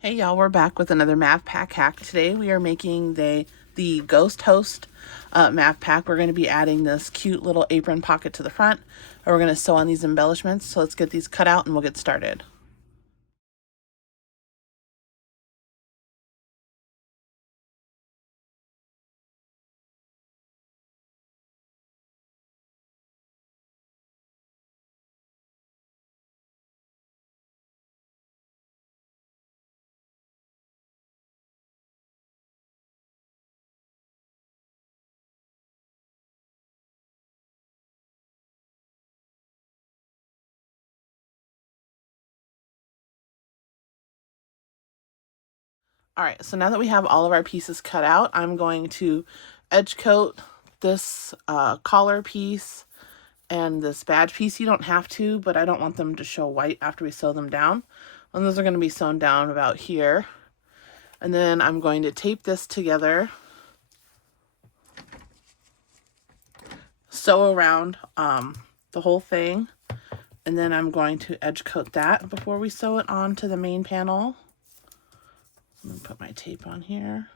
Hey y'all, we're back with another Mav Pack hack. Today we are making the Ghost Host Mav Pack. We're going to be adding this cute little apron pocket to the front, and we're going to sew on these embellishments. So let's get these cut out and we'll get started. All right, so now that we have all of our pieces cut out, I'm going to edge coat this collar piece and this badge piece. You don't have to, but I don't want them to show white after we sew them down. And those are going to be sewn down about here. And then I'm going to tape this together, sew around the whole thing, and then I'm going to edge coat that before we sew it onto the main panel. I'm going to put my tape on here.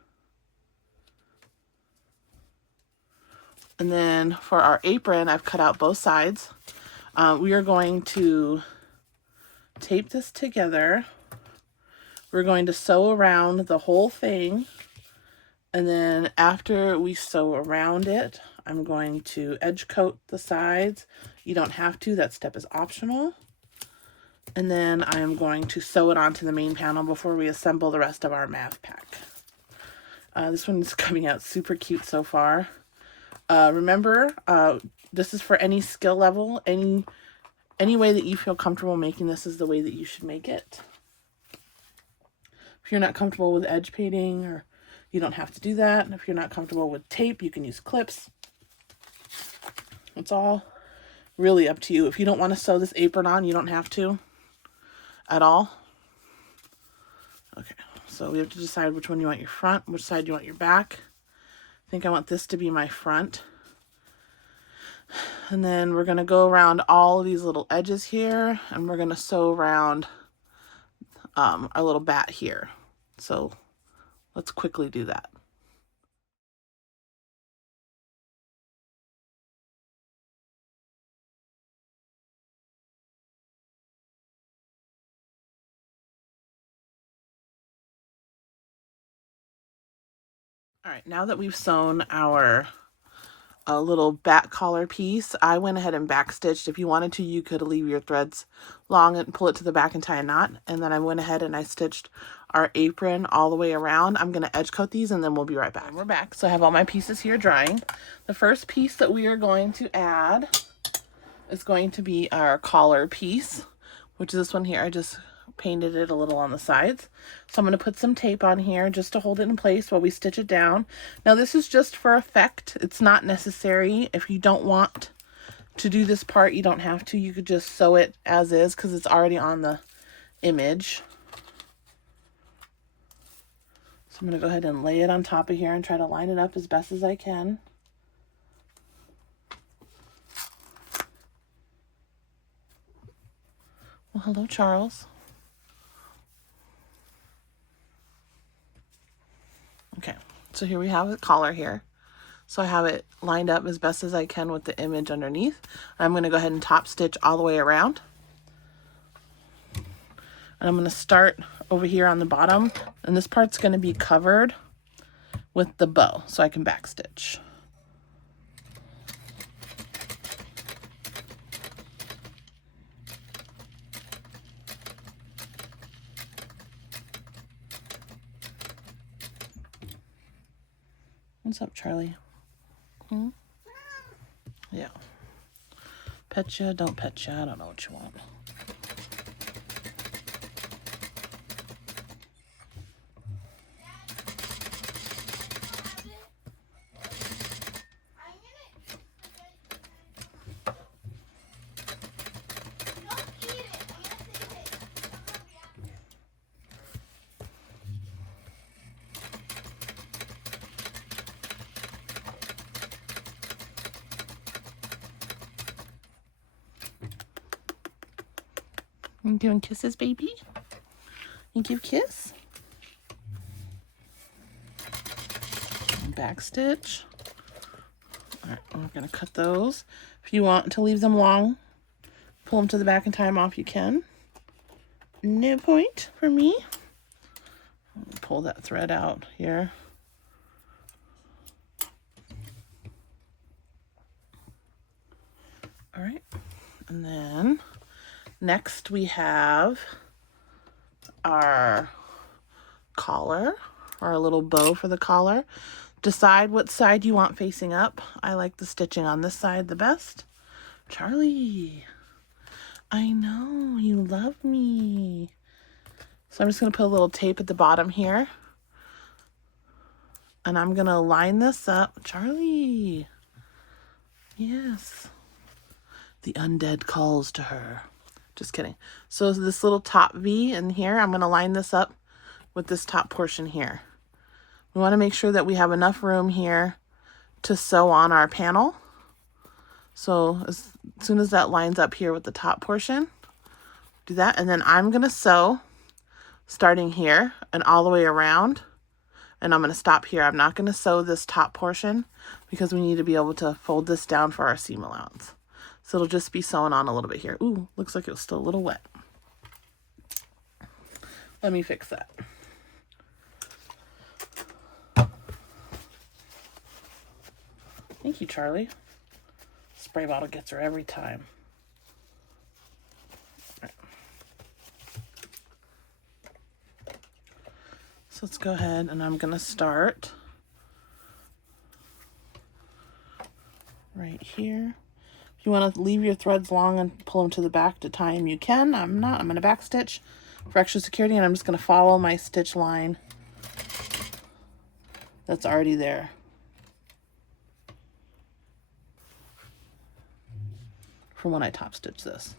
And then for our apron, I've cut out both sides. We are going to tape this together. We're going to sew around the whole thing. And then after we sew around it, I'm going to edge coat the sides. You don't have to, that step is optional. And then I am going to sew it onto the main panel before we assemble the rest of our Mav Pack. This one is coming out super cute so far. Remember, this is for any skill level. Any way that you feel comfortable making this is the way that you should make it. If you're not comfortable with edge painting, or you don't have to do that. If you're not comfortable with tape, you can use clips. It's all really up to you. If you don't want to sew this apron on, you don't have to at all. Okay, so we have to decide which one you want your front, which side you want your back. I think I want this to be my front. And then we're going to go around all these little edges here, and we're going to sew around our little bat here. So let's quickly do that. All right, now that we've sewn our little bat collar piece, I went ahead and backstitched. If you wanted to, you could leave your threads long and pull it to the back and tie a knot. And then I went ahead and I stitched our apron all the way around. I'm going to edge coat these and then we'll be right back. And we're back. So I have all my pieces here drying. The first piece that we are going to add is going to be our collar piece, which is this one here. I just painted it a little on the sides. So I'm going to put some tape on here just to hold it in place while we stitch it down. Now this is just for effect. It's not necessary. If you don't want to do this part, you don't have to. You could just sew it as is because it's already on the image. So I'm going to go ahead and lay it on top of here and try to line it up as best as I can. Well, hello, Charles. Okay, so here we have the collar here. So I have it lined up as best as I can with the image underneath. I'm going to go ahead and top stitch all the way around. And I'm going to start over here on the bottom. And this part's going to be covered with the bow so I can back stitch. What's up, Charlie? Hmm? Yeah. Pet ya, don't pet ya. I don't know what you want. You doing kisses, baby? You give kiss? back stitch. All right, we're going to cut those. If you want to leave them long, pull them to the back and tie them off, you can. No point for me. Pull that thread out here. All right, and then next we have our collar, or a little bow for the collar. Decide what side you want facing up. I like the stitching on this side the best. Charlie, I know you love me. So I'm just going to put a little tape at the bottom here. And I'm going to line this up. Charlie. Yes. The undead calls to her. Just kidding. So this little top V in here, I'm going to line this up with this top portion here. We want to make sure that we have enough room here to sew on our panel. So as soon as that lines up here with the top portion, do that. And then I'm going to sew starting here and all the way around. And I'm going to stop here. I'm not going to sew this top portion because we need to be able to fold this down for our seam allowance. So it'll just be sewn on a little bit here. Ooh, looks like it was still a little wet. Let me fix that. Thank you, Charlie. Spray bottle gets her every time. Right. So let's go ahead and I'm going to start right here. If you want to leave your threads long and pull them to the back to tie them, you can. I'm not. I'm going to back stitch for extra security, and I'm just going to follow my stitch line that's already there. From when I top stitch this.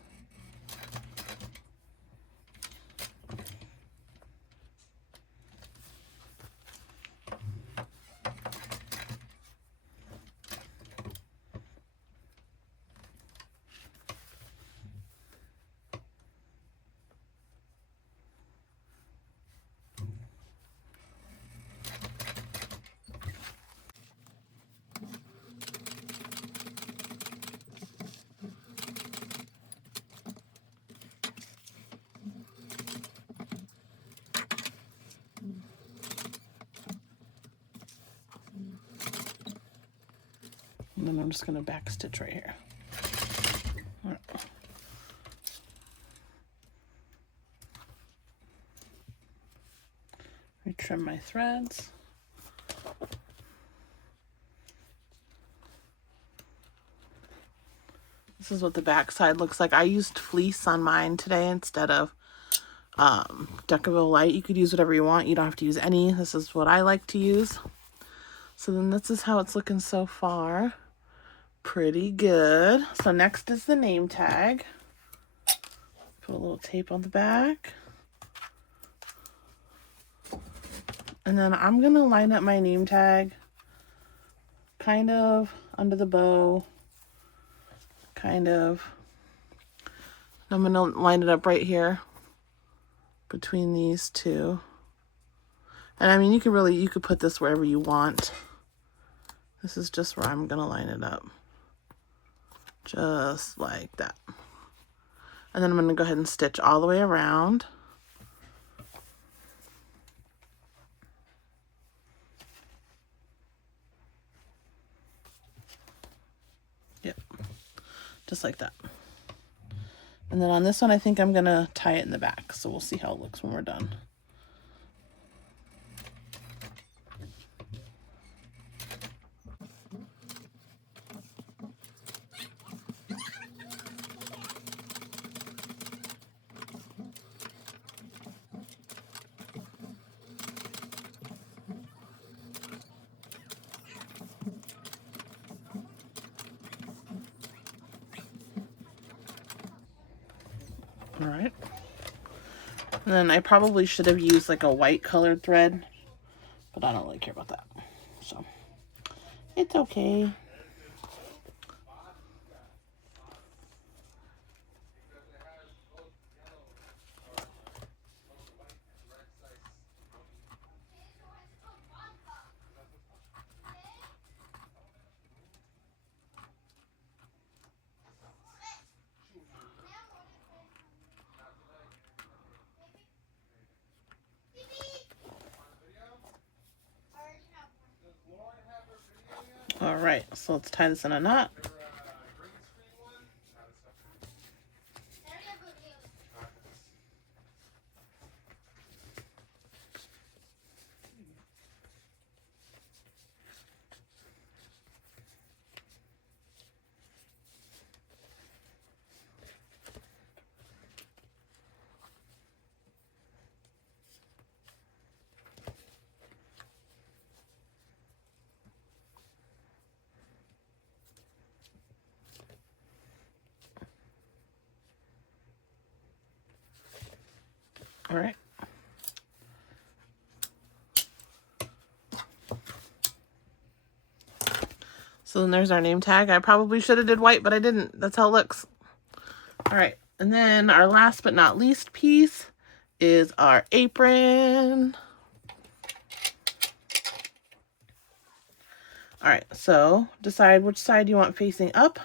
And then I'm just going to back stitch right here. All right. Retrim my threads. This is what the back side looks like. I used fleece on mine today instead of Decaville Light. You could use whatever you want. You don't have to use any. This is what I like to use. So then this is how it's looking so far. Pretty good. So next is the name tag. Put a little tape on the back. And then I'm going to line up my name tag kind of under the bow. Kind of. I'm going to line it up right here between these two. And I mean, you could put this wherever you want. This is just where I'm going to line it up. Just like that. And then I'm going to go ahead and stitch all the way around. Yep. Just like that. And then on this one, I think I'm going to tie it in the back. So we'll see how it looks when we're done. All right. And then I probably should have used like a white colored thread, but I don't really care about that. So it's okay. So let's tie this in a knot. All right. So then there's our name tag. I probably should have did white, but I didn't. That's how it looks. All right. And then our last but not least piece is our apron. All right. So decide which side you want facing up.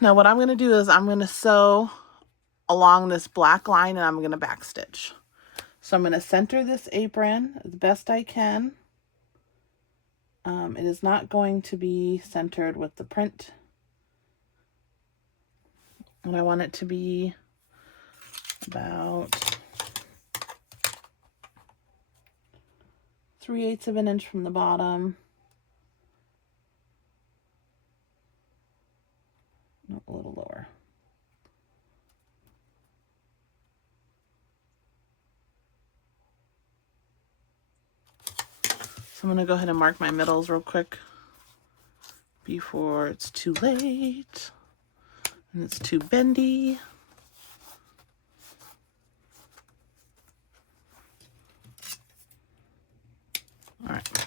Now what I'm going to do is I'm going to sew along this black line and I'm going to backstitch. So I'm going to center this apron as best I can. It is not going to be centered with the print. And I want it to be about 3/8 of an inch from the bottom. No, a little lower. So I'm going to go ahead and mark my middles real quick before it's too late and it's too bendy. All right.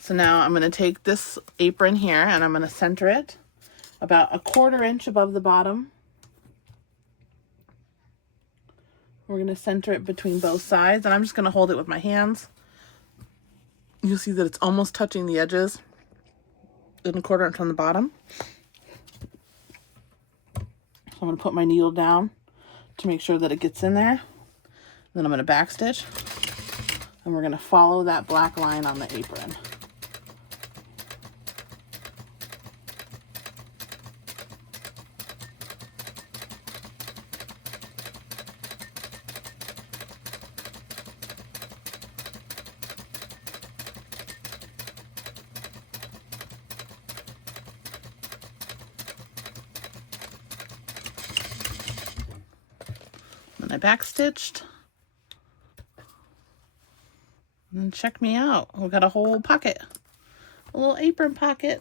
So now I'm going to take this apron here and I'm going to center it about 1/4 inch above the bottom. We're going to center it between both sides and I'm just going to hold it with my hands. You'll see that it's almost touching the edges and 1/4 inch on the bottom. So I'm going to put my needle down to make sure that it gets in there. Then I'm going to backstitch and we're going to follow that black line on the apron. Then I backstitched. And check me out. We've got a whole pocket. A little apron pocket.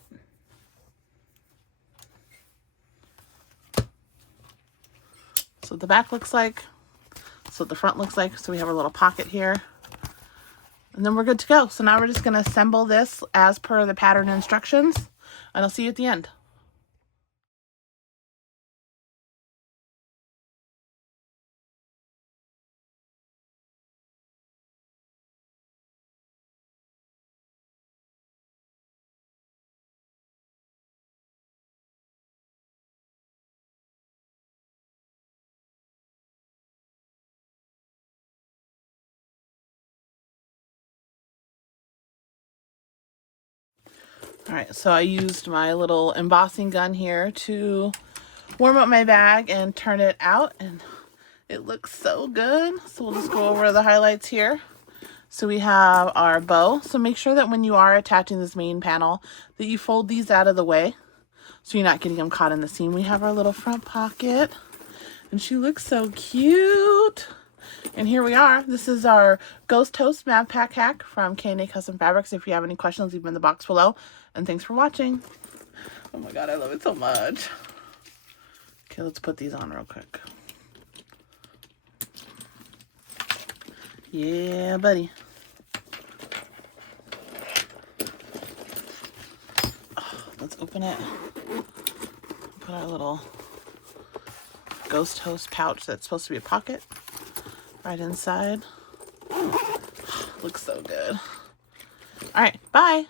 So what the back looks like. So what the front looks like. So we have our little pocket here. And then we're good to go. So now we're just going to assemble this as per the pattern instructions. And I'll see you at the end. All right, so I used my little embossing gun here to warm up my bag and turn it out, and it looks so good. So we'll just go over the highlights here. So we have our bow. So make sure that when you are attaching this main panel that you fold these out of the way so you're not getting them caught in the seam. We have our little front pocket, and she looks so cute. And here we are. This is our Ghost Host Mav pack hack from K&A Custom Fabrics. If you have any questions, leave them in the box below. And thanks for watching. Oh my god, I love it so much. Okay, let's put these on real quick. Yeah, buddy. Oh, let's open it. Put our little Ghost Host pouch that's supposed to be a pocket right inside. Looks so good. All right, bye.